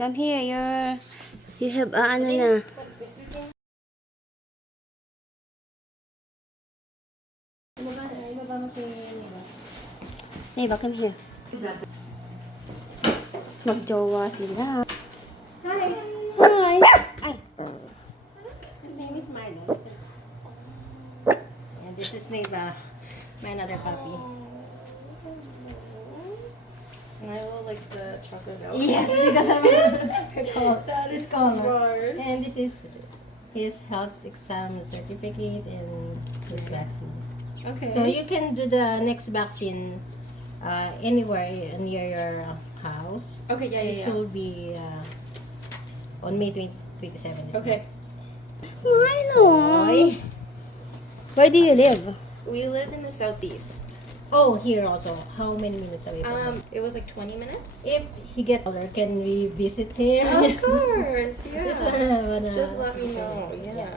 Come here, you have, ano na. Neva, come here. Magjowa sila. Hi. Hi. Ay. His name is Milo. And this is Nevaeh, my another puppy. Milo like the chocolate milk. Yes, because I'm That his is color. smart. And this is his health exam certificate and his vaccine. Okay. So you can do the next vaccine anywhere near your house. Okay, yeah, It yeah, yeah. should be on May 27. Okay. Milo. Where do you live? We live in the southeast. Oh, here also. How many minutes away from him? It was like 20 minutes. If he get older, can we visit him? Of course, yeah. Just wanna Just let me know. Yeah.